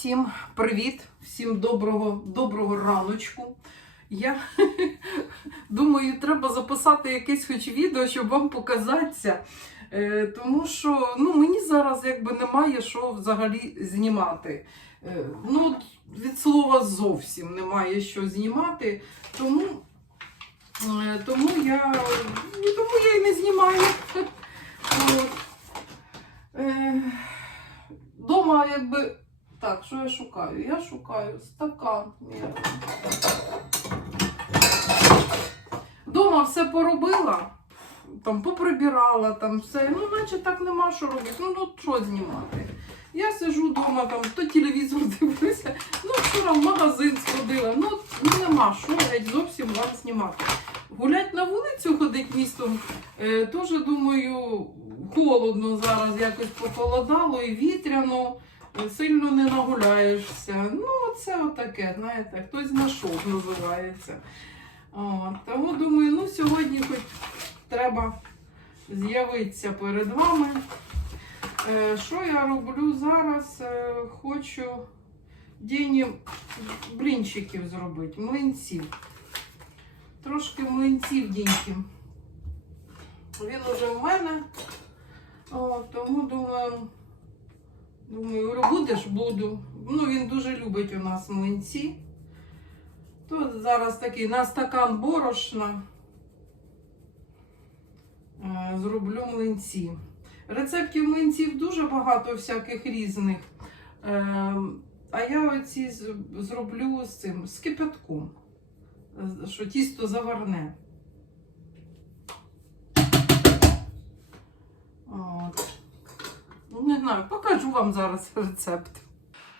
Всім привіт, всім доброго, доброго раночку. Я думаю, треба записати якесь хоч відео, щоб вам показатися. Е, Тому що ну, мені зараз якби немає що взагалі знімати. Е, Ну, від слова зовсім немає що знімати. Тому, е, тому я, ну, тому я і не знімаю. Е, Дома якби. Так, що я шукаю? Я шукаю стакан. Дома все поробила, там поприбирала, там все. Ну, наче так нема що робити. Ну, ну що знімати? Я сижу вдома, там то телевізор дивлюся, ну вчора в магазин сходила. Ну, нема що геть зовсім вам знімати. Гулять на вулицю ходить містом, е, теж думаю, холодно зараз якось похолодало і вітряно, сильно не нагуляєшся. Ну, це отаке, знаєте, хтось знайшов, називається. Тому думаю, ну сьогодні хоч треба з'явитися перед вами. Е, Що я роблю зараз? Е, Хочу Дені блінчиків зробити, млинців. Трошки млинців Діньки. Він уже в мене. О, тому думаю, думаю, будеш, буду. Ну, він дуже любить у нас млинці. Тут зараз такий на стакан борошна е, зроблю млинці. Рецептів млинців дуже багато всяких різних. Е, А я оці зроблю з цим з кипятком, що тісто заварне. От. Ну, Не знаю, покажу вам зараз рецепт.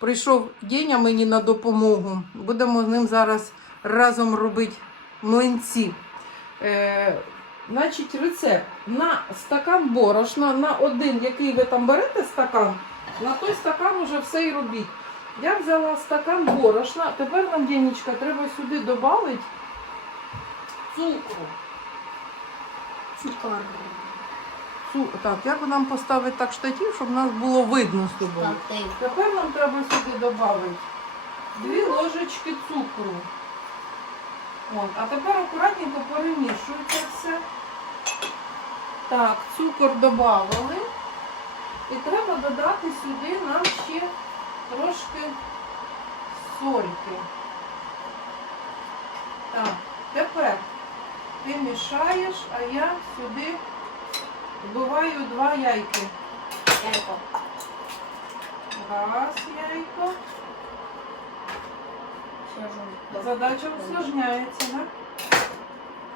Прийшов Деня мені на допомогу. Будемо з ним зараз разом робити млинці. Е, значить, рецепт на стакан борошна, на один, який ви там берете стакан, на той стакан уже все і робіть. Я взяла стакан борошна, тепер нам, Денечка, треба сюди додати цукру. Цукор. Так, як нам поставити так штатів, щоб нас було видно з тобою? Тепер нам треба сюди додати дві ложечки цукру. От, а тепер акуратненько перемішується все. Так, цукор додали. І треба додати сюди нам ще трошки сольки. Так, тепер ти мішаєш, а я сюди вбиваю два яйки. Яйко. Раз яйко. Задача усложняється, да?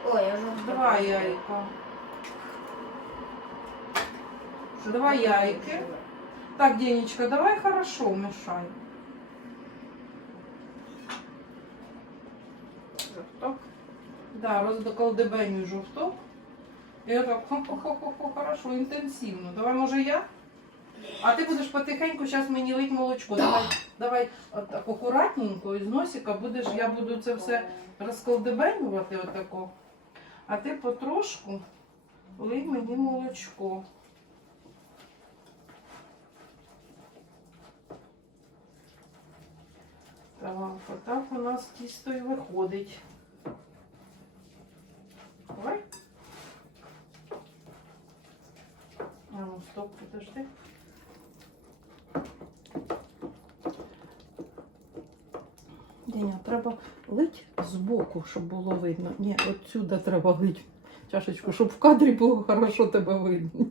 Ой, я. Два яйка. Два яйки. Так, Денечка, давай хорошо мешай. Жовток. Да, роздоколдебеню жовток. І отак хо-хо-хо-хо, хорошо, інтенсивно. Давай, може я? А ти будеш потихеньку зараз мені лить молочко. Давай, давай от так акуратненько із носика будеш, я буду це все розколдебенювати отако. А ти потрошку лий мені молочко. Так, отак у нас тісто і виходить. Давай. А ну, стоп, подожди. Деня, треба лить збоку, щоб було видно. Ні, отсюди треба лить чашечку, щоб в кадрі було хорошо тебе видно.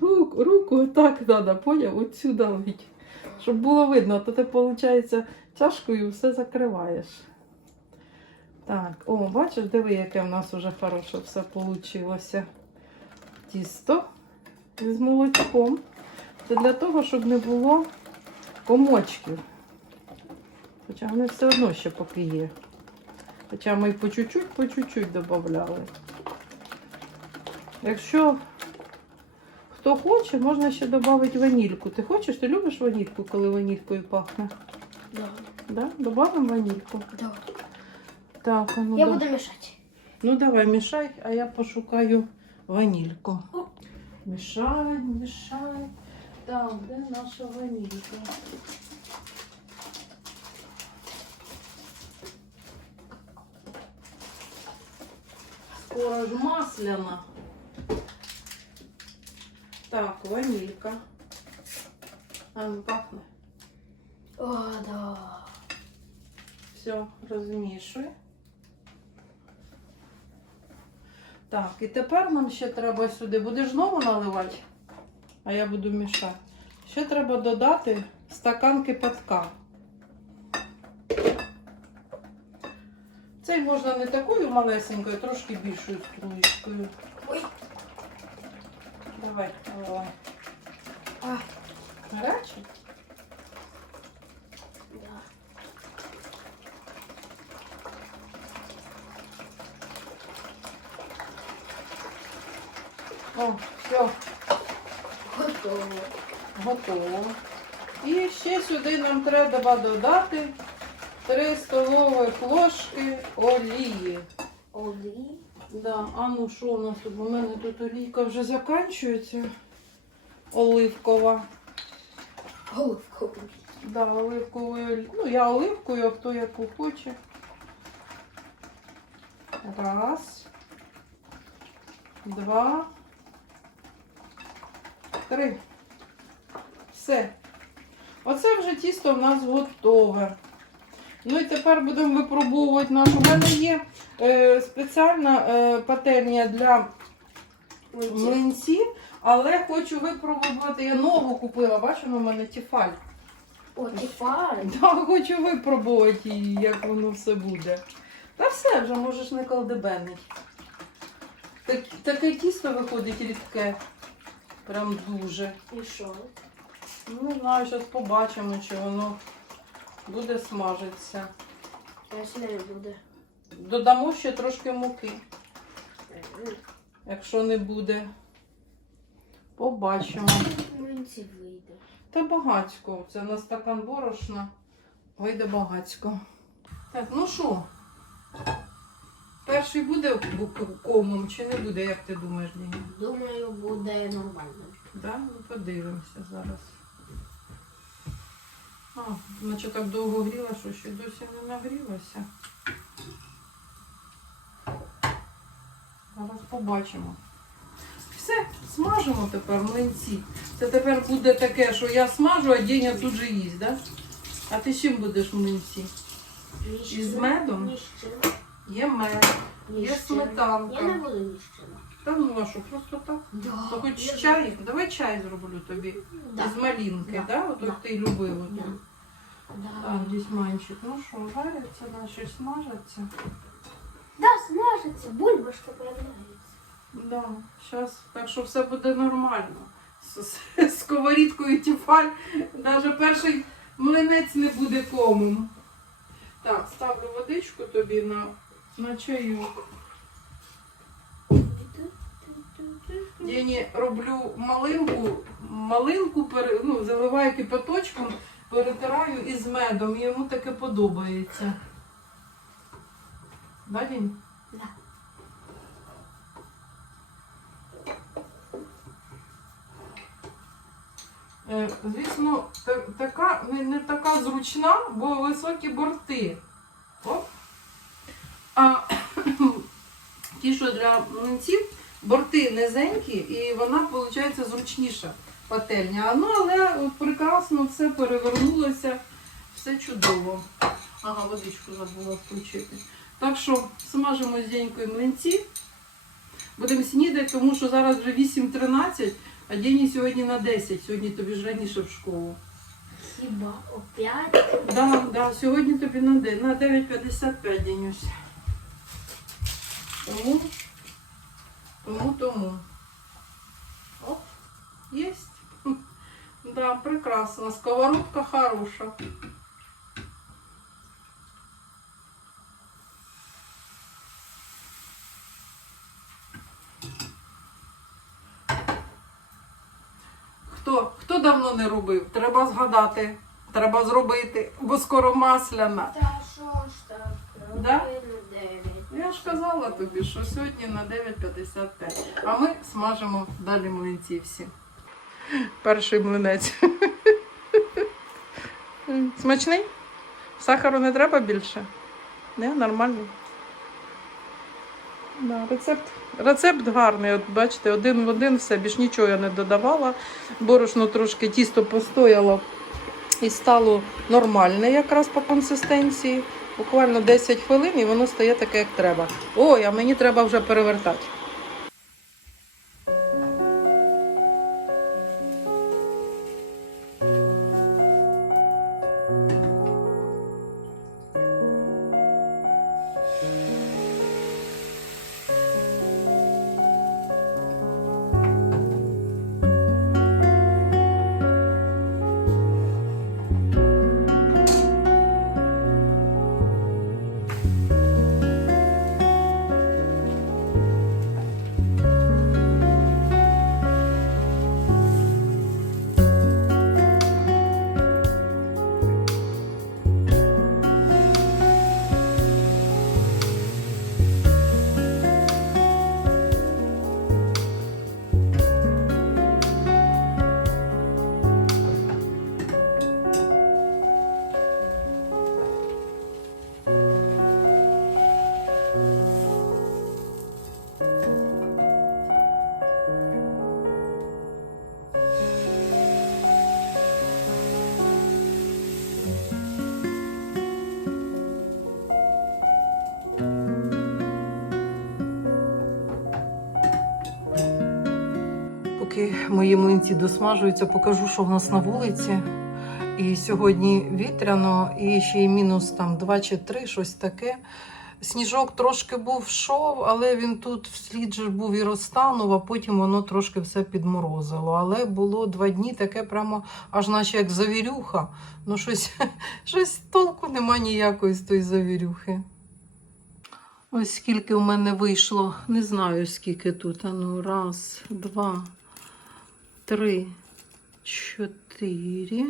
Руку, руку так треба, поняв? Отсюди лить. Щоб було видно, то ти, виходить, чашкою все закриваєш. Так, о, бачиш, диви, яке в нас вже хороше все вийшло. Тісто з молочком. Це для того, щоб не було комочків. Хоча вони все одно ще поки є. Хоча ми по чуть-чуть, по чуть-чуть додавали. Якщо хто хоче, можна ще додати ванільку. Ти хочеш? Ти любиш ванільку, коли ванількою пахне? Да. Да? Добавимо ванільку. Да. Так, а ну, Я да- буду мешати. ну давай мішай, а я пошукаю ванільку. О. Мішай, мішай. Так, де наша ванілька? Скоро ж масляна. Так, ванілька. А, ну пахне. О, да. Все, розмішуй. Так, і тепер нам ще треба сюди. Будеш знову наливати, а я буду мішати. Ще треба додати стакан кипятка. Цей можна не такою малесенькою, а трошки більшою струєчкою. Ой. Давай, наливай. А, Гарячий? да. О, все. Готово. Готово. І ще сюди нам треба додати 3 столових ложки олії. Олій. Да, а ну що у нас тут? У мене тут олійка вже закінчується. Оливкова. Оливковий. Да, оливковою Ну, я оливкою, а хто яку хоче. Раз. Два. Три. Все. Оце вже тісто в нас готове. Ну і тепер будемо випробовувати нашу. У мене є е, спеціальна е, пательня для млинців, але хочу випробувати. Я нову купила, бачимо, у мене тіфаль. О, тіфаль. Да, хочу випробувати її, як воно все буде. Та все, вже можеш не колдебенить. Так, таке тісто виходить рідке. Прям дуже. І що? Ну, не знаю, зараз побачимо, чи воно буде смажитися. Якщо не буде. Додамо ще трошки муки, якщо не буде. Побачимо. Млинці вийде. Та багацько. Це на стакан борошна. Вийде багацько. Так, ну що? Перший буде комом чи не буде, як ти думаєш, Діня? Думаю, буде нормально. Да? Ну, подивимося зараз. А, наче так довго гріла, що ще досі не нагрілося. Зараз побачимо. Все, смажимо тепер млинці. Це тепер буде таке, що я смажу, а Деня тут же їсть, да? А ти з чим будеш млинці? Із медом? Ні з чим. Є мед, є сметанка. Я не буду ні з чим. Та ну а що, просто так. Да. То хоч Я- чай, давай чай зроблю тобі. Да. З малинки, Да. да? От Да. ти любив. Да. Так, дісьманчик. Ну що, жаряться наші, смажаться. Да, смажиться, бульбашка появляється. Да, зараз, так що все буде нормально. З, з, з сковорідкою тіфаль, навіть перший млинець не буде комом. Так, ставлю водичку тобі на, на чайок. Я роблю малинку, малинку пере, ну, заливаю кипяточком, перетираю із медом, і йому таке подобається. Да, Дінь? Да. Е, Звісно, та- така, не, не така зручна, бо високі борти. Оп. А ті, що для млинців, борти низенькі, і вона, виходить, зручніша пательня. Ну, але прекрасно все перевернулося, все чудово. Ага, водичку забула включити. Так що смажимо з денькою млинці. Будемо снідати, тому що зараз вже 8.13, а Дені сьогодні на 10. Сьогодні тобі ж раніше в школу. Хіба опять? Да, да, сьогодні тобі на, де- на 9.55 Денюсь. Тому, тому, тому. Оп, єсть. Да, прекрасно. Сковородка хороша. Хто, хто давно не робив? Треба згадати, треба зробити, бо скоро масляна. Та що ж так? Да? Ж казала тобі, що сьогодні на 9.55. А ми смажимо далі млинці всі. Перший млинець. Смачний? Сахару не треба більше? Не, нормальний. Да, рецепт. Рецепт гарний. От бачите, один в один все, більш нічого я не додавала. Борошно трошки тісто постояло і стало нормальне якраз по консистенції. Буквально 10 хвилин і воно стає таке, як треба. Ой, а мені треба вже перевертати. Мої млинці досмажуються, покажу, що в нас на вулиці. І сьогодні вітряно, і ще й мінус там 2 чи 3, щось таке. Сніжок трошки був шов, але він тут вслід же був і розтанув, а потім воно трошки все підморозило. Але було два дні таке прямо аж наче як завірюха. Ну, щось, щось толку нема ніякої з тої завірюхи. Ось скільки у мене вийшло. Не знаю, скільки тут. А ну, раз, два, три, чотири,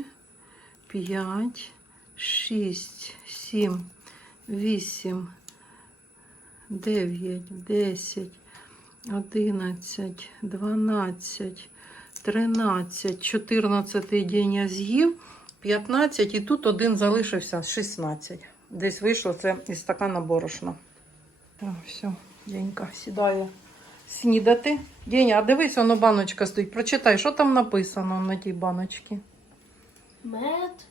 п'ять, шість, сім, вісім, дев'ять, десять, одинадцять, дванадцять, тринадцять, чотирнадцятий день я з'їв, п'ятнадцять і тут один залишився, шістнадцять. Десь вийшло це із стакана борошна. Так, все, Денька сідає снідати. Деня, а дивись, воно баночка стоїть. Прочитай, що там написано на тій баночці. Мед.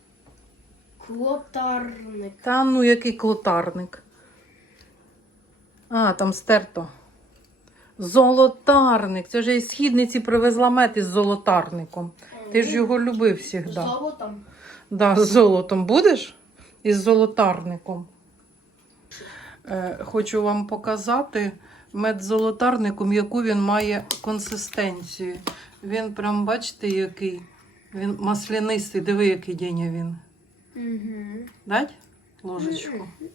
Клотарник. Та ну який клотарник. А, там стерто. Золотарник. Це я із східниці привезла мед із золотарником. Ти ж його любив завжди. Золотом. Да, з золотом будеш? Із золотарником. Е, хочу вам показати мед золотарником, яку він має консистенцію. Він прям, бачите, який. Він маслянистий. Диви, який день він. Угу. Дать ложечку? Не.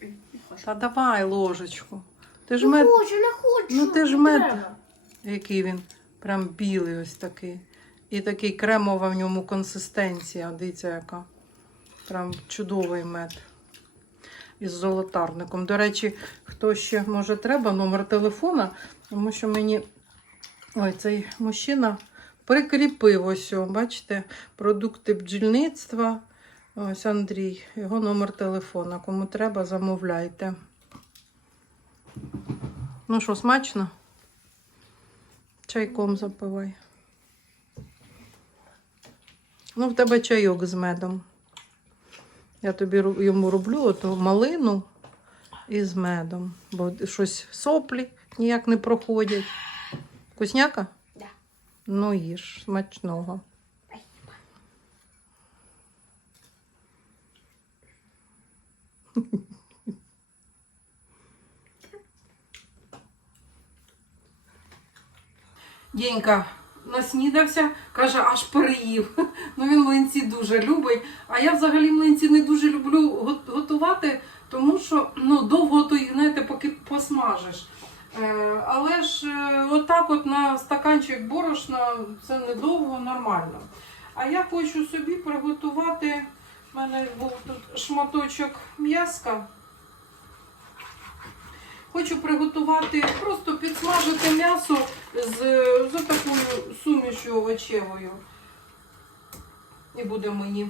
Та давай ложечку. Ти ж Не мед, хочу, не хочу. Ну, ти ж мед. треба. який він прям білий ось такий. І такий кремова в ньому консистенція. Дивіться, яка. Прям чудовий мед. Із золотарником. До речі, хто ще може треба, номер телефона, тому що мені ой, цей мужчина прикріпив ось, бачите, продукти бджільництва. Ось Андрій, його номер телефона. Кому треба, замовляйте. Ну що, смачно? Чайком запивай. Ну, в тебе чайок з медом. Я тобі йому роблю ото малину із медом, бо щось соплі ніяк не проходять. Вкусняка? Да. Ну, їж, смачного. Дінька наснідався, каже, аж переїв. Ну він млинці дуже любить. А я взагалі млинці не дуже люблю го- готувати, тому що ну, довго то знаєте, поки посмажиш. Е, але ж е, отак от на стаканчик борошна це недовго, нормально. А я хочу собі приготувати. У мене був тут шматочок м'яска. Хочу приготувати, просто підсмажити м'ясо з, з такою сумішю овочевою. і буде мені.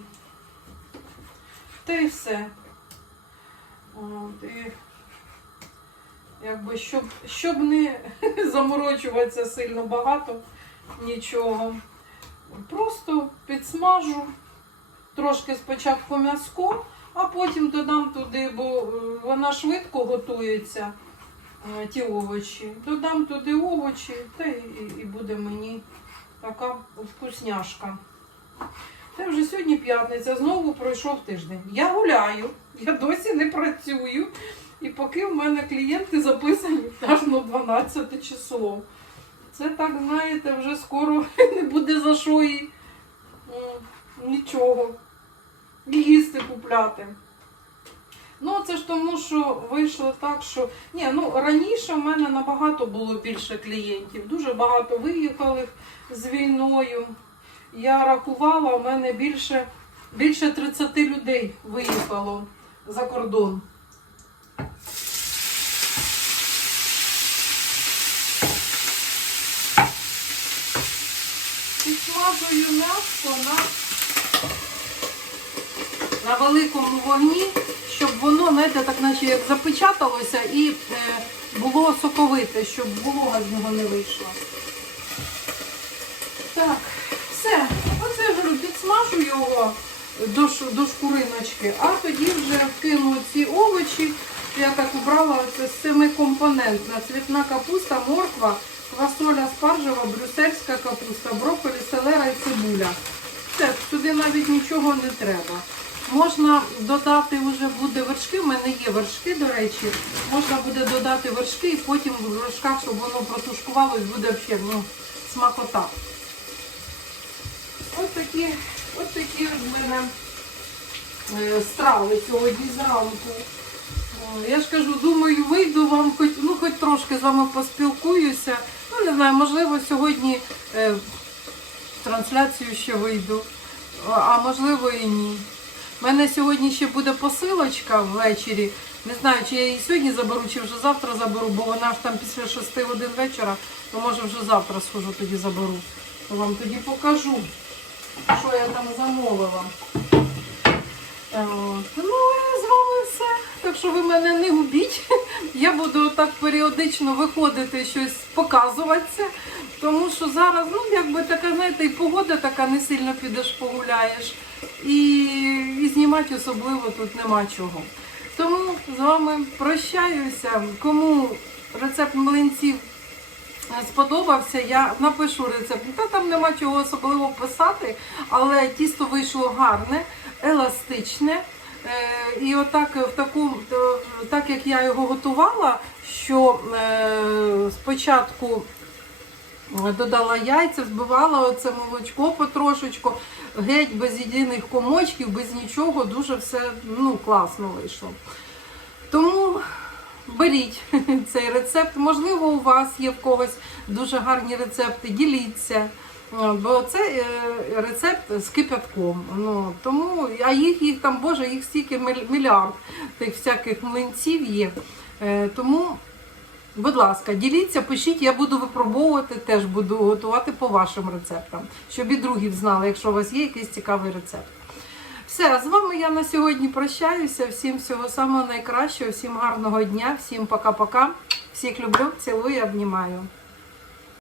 Та й все. От, і якби щоб, щоб не заморочуватися сильно багато, нічого. Просто підсмажу трошки спочатку м'язко, а потім додам туди, бо е, вона швидко готується, е, ті овочі. Додам туди овочі, та і, і буде мені така вкусняшка. Це вже сьогодні п'ятниця, знову пройшов тиждень. Я гуляю, я досі не працюю. І поки в мене клієнти записані аж на 12 число. Це так, знаєте, вже скоро не буде за що і нічого. Їсти купляти. Ну, це ж тому, що вийшло так, що. Ні, ну раніше в мене набагато було більше клієнтів. Дуже багато виїхали з війною. Я рахувала, у мене більше, більше 30 людей виїхало за кордон. Підсмажую м'ясо на, на великому вогні, щоб воно, знаєте, так наче як запечаталося і е, було соковите, щоб волога з нього не вийшла. Так, його до, до шкуриночки, а тоді вже вкину ці овочі. Я так убрала це семикомпонентна. Цвітна капуста, морква, квасоля спаржева, брюссельська капуста, брокколі, селера і цибуля. Все, сюди навіть нічого не треба. Можна додати вже буде вершки, в мене є вершки, до речі. Можна буде додати вершки і потім в вершках, щоб воно протушкувалось, буде взагалі ну, смакота. Ось такі, ось такі в мене е, страви сьогодні зранку. Я ж кажу, думаю, вийду вам хоч, ну, хоч трошки з вами поспілкуюся. Ну, не знаю, можливо, сьогодні е, трансляцію ще вийду, а можливо і ні. У мене сьогодні ще буде посилочка ввечері. Не знаю, чи я її сьогодні заберу, чи вже завтра заберу, бо вона ж там після 6 годин вечора, то може вже завтра схожу, тоді заберу. То вам тоді покажу, що я там замовила. Е. Ну, і з вами все. Так що ви мене не губіть. Я буду так періодично виходити щось показуватися. Тому що зараз, ну, якби така, знаєте, і погода така не сильно підеш погуляєш. І, і знімати особливо тут нема чого. Тому з вами прощаюся. Кому рецепт млинців сподобався, я напишу рецепт. Та там нема чого особливо писати, але тісто вийшло гарне, еластичне. Е, І отак в такому, е, так як я його готувала, що е, спочатку додала яйця, збивала оце молочко потрошечку, геть без єдиних комочків, без нічого, дуже все ну, класно вийшло. Беріть цей рецепт. Можливо, у вас є в когось дуже гарні рецепти, діліться. Е, Бо це е, рецепт з кипятком. Ну, тому, а їх, їх там, Боже, їх стільки мільярд тих всяких млинців є. Е, Тому, будь ласка, діліться, пишіть, я буду випробовувати, теж буду готувати по вашим рецептам, щоб і другі знали, якщо у вас є якийсь цікавий рецепт. Все, з вами я на сьогодні прощаюся. Всім всього самого найкращого, всім гарного дня, всім пока-пока. Всіх люблю, цілую, обнімаю.